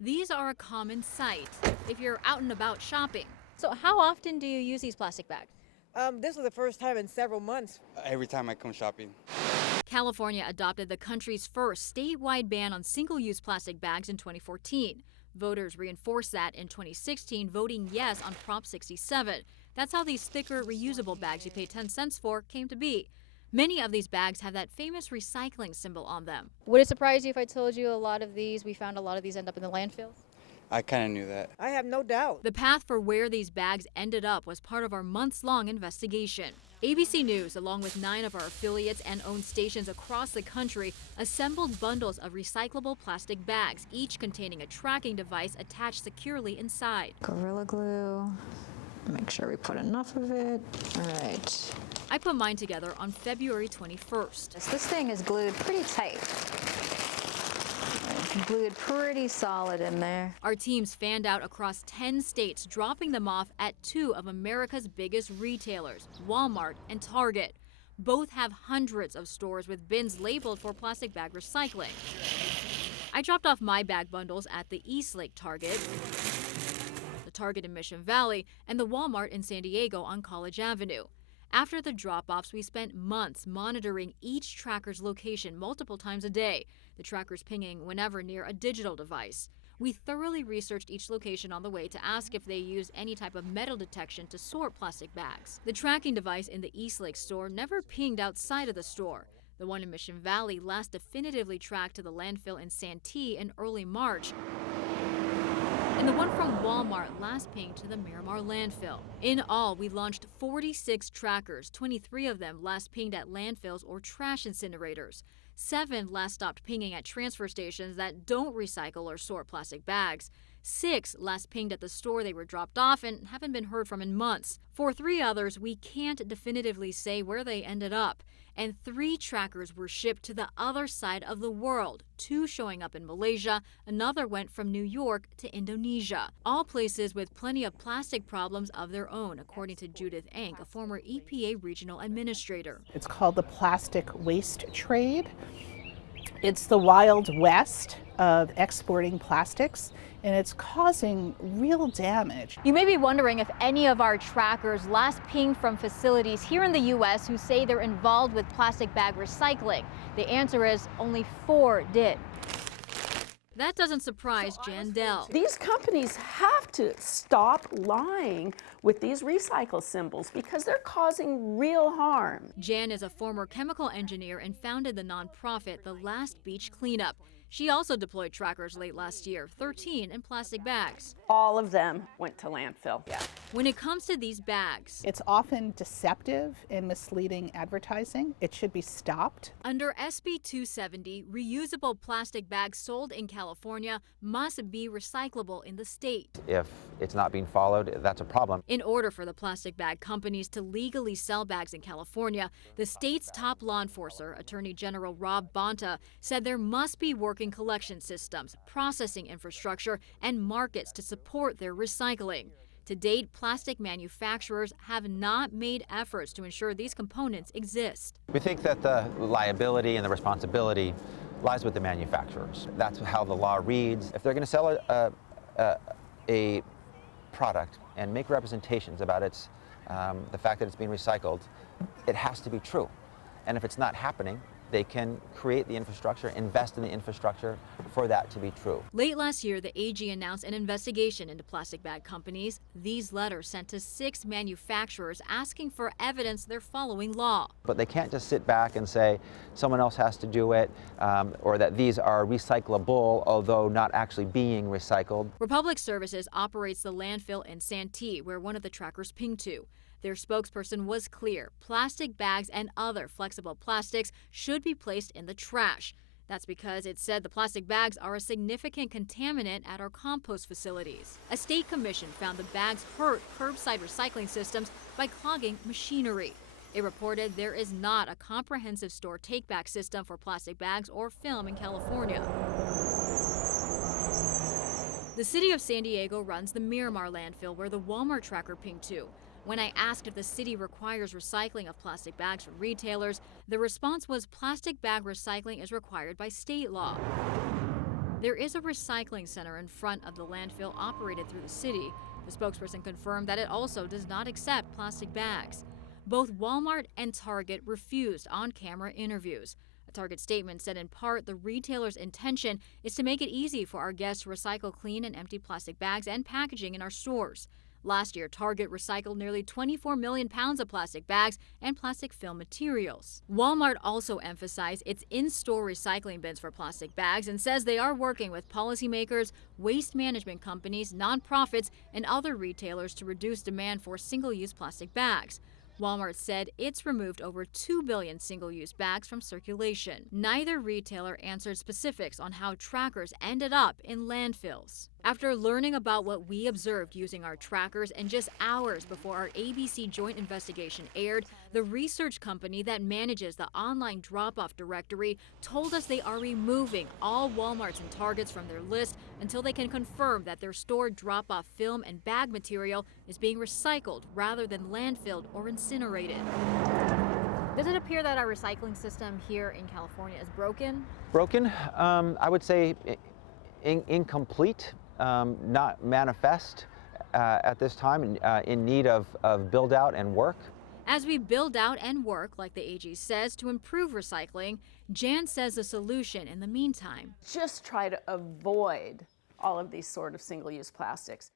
These are a common sight if you're out and about shopping. So how often do you use these plastic bags? This was the first time in several months. Every time I come shopping. California adopted the country's first statewide ban on single-use plastic bags in 2014. Voters reinforced that in 2016, voting yes on Prop 67. That's how these thicker, reusable bags you pay 10 cents for came to be. Many of these bags have that famous recycling symbol on them. Would it surprise you if I told you we found a lot of these end up in the landfills? I kind of knew that. I have no doubt. The path for where these bags ended up was part of our months-long investigation. ABC News, along with 9 of our affiliates and owned stations across the country, assembled bundles of recyclable plastic bags, each containing a tracking device attached securely inside. Gorilla Glue. Make sure we put enough of it. All right. I put mine together on February 21st. This thing is glued pretty tight. It's glued pretty solid in there. Our teams fanned out across 10 states, dropping them off at 2 of America's biggest retailers, Walmart and Target. Both have hundreds of stores with bins labeled for plastic bag recycling. I dropped off my bag bundles at the Eastlake Target, the Target in Mission Valley, and the Walmart in San Diego on College Avenue. After the drop-offs, we spent months monitoring each tracker's location multiple times a day, the trackers pinging whenever near a digital device. We thoroughly researched each location on the way to ask if they used any type of metal detection to sort plastic bags. The tracking device in the Eastlake store never pinged outside of the store. The one in Mission Valley last definitively tracked to the landfill in Santee in early March, and the one from Walmart last pinged to the Miramar landfill. In all, we launched 46 trackers. 23 of them last pinged at landfills or trash incinerators. 7 last stopped pinging at transfer stations that don't recycle or sort plastic bags. 6 last pinged at the store they were dropped off and haven't been heard from in months. For 3 others, we can't definitively say where they ended up. And 3 trackers were shipped to the other side of the world, 2 showing up in Malaysia, another went from New York to Indonesia. All places with plenty of plastic problems of their own, according to Judith Enck, a former EPA regional administrator. It's called the plastic waste trade. It's the Wild West of exporting plastics, and it's causing real damage. You may be wondering if any of our trackers last pinged from facilities here in the U.S. who say they're involved with plastic bag recycling. The answer is only 4 did. That doesn't surprise Jan Dell. These companies have to stop lying with these recycle symbols because they're causing real harm. Jan is a former chemical engineer and founded the nonprofit The Last Beach Cleanup. She also deployed trackers late last year, 13 in plastic bags. All of them went to landfill. Yeah. When it comes to these bags, It's often deceptive and misleading advertising. It should be stopped. under SB 270, reusable plastic bags sold in California must be recyclable in the state. If it's not being followed, that's a problem. In order for the plastic bag companies to legally sell bags in California, the state's top law enforcer, Attorney General Rob Bonta, said there must be working collection systems, processing infrastructure, and markets to support their recycling. To date, plastic manufacturers have not made efforts to ensure these components exist. We think that the liability and the responsibility lies with the manufacturers. That's how the law reads. If they're going to sell a product and make representations about its, the fact that it's being recycled, it has to be true. And if it's not happening, they can create the infrastructure, invest in the infrastructure for that to be true. Late last year, the AG announced an investigation into plastic bag companies. These letters sent to 6 manufacturers asking for evidence they're following law. But they can't just sit back and say someone else has to do it, or that these are recyclable, although not actually being recycled. Republic Services operates the landfill in Santee, where one of the trackers pinged to. Their spokesperson was clear. Plastic bags and other flexible plastics should be placed in the trash. That's because it said the plastic bags are a significant contaminant at our compost facilities. A state commission found the bags hurt curbside recycling systems by clogging machinery. It reported there is not a comprehensive store take-back system for plastic bags or film in California. The city of San Diego runs the Miramar landfill where the Walmart tracker pinged to. When I asked if the city requires recycling of plastic bags from retailers, the response was plastic bag recycling is required by state law. There is a recycling center in front of the landfill operated through the city. The spokesperson confirmed that it also does not accept plastic bags. Both Walmart and Target refused on-camera interviews. A Target statement said in part the retailer's intention is to make it easy for our guests to recycle clean and empty plastic bags and packaging in our stores. Last year, Target recycled nearly 24 million pounds of plastic bags and plastic film materials. Walmart also emphasized its in-store recycling bins for plastic bags and says they are working with policymakers, waste management companies, nonprofits, and other retailers to reduce demand for single-use plastic bags. Walmart said it's removed over 2 billion single-use bags from circulation. Neither retailer answered specifics on how trackers ended up in landfills. After learning about what we observed using our trackers and just hours before our ABC joint investigation aired, the research company that manages the online drop-off directory told us they are removing all Walmarts and Targets from their list until they can confirm that their stored drop-off film and bag material is being recycled rather than landfilled or incinerated. Does it appear that our recycling system here in California is broken? Broken, I would say incomplete, not manifest at this time, in need of build out and work. As we build out and work, like the AG says, to improve recycling, Jan says the solution in the meantime. Just try to avoid all of these sort of single-use plastics.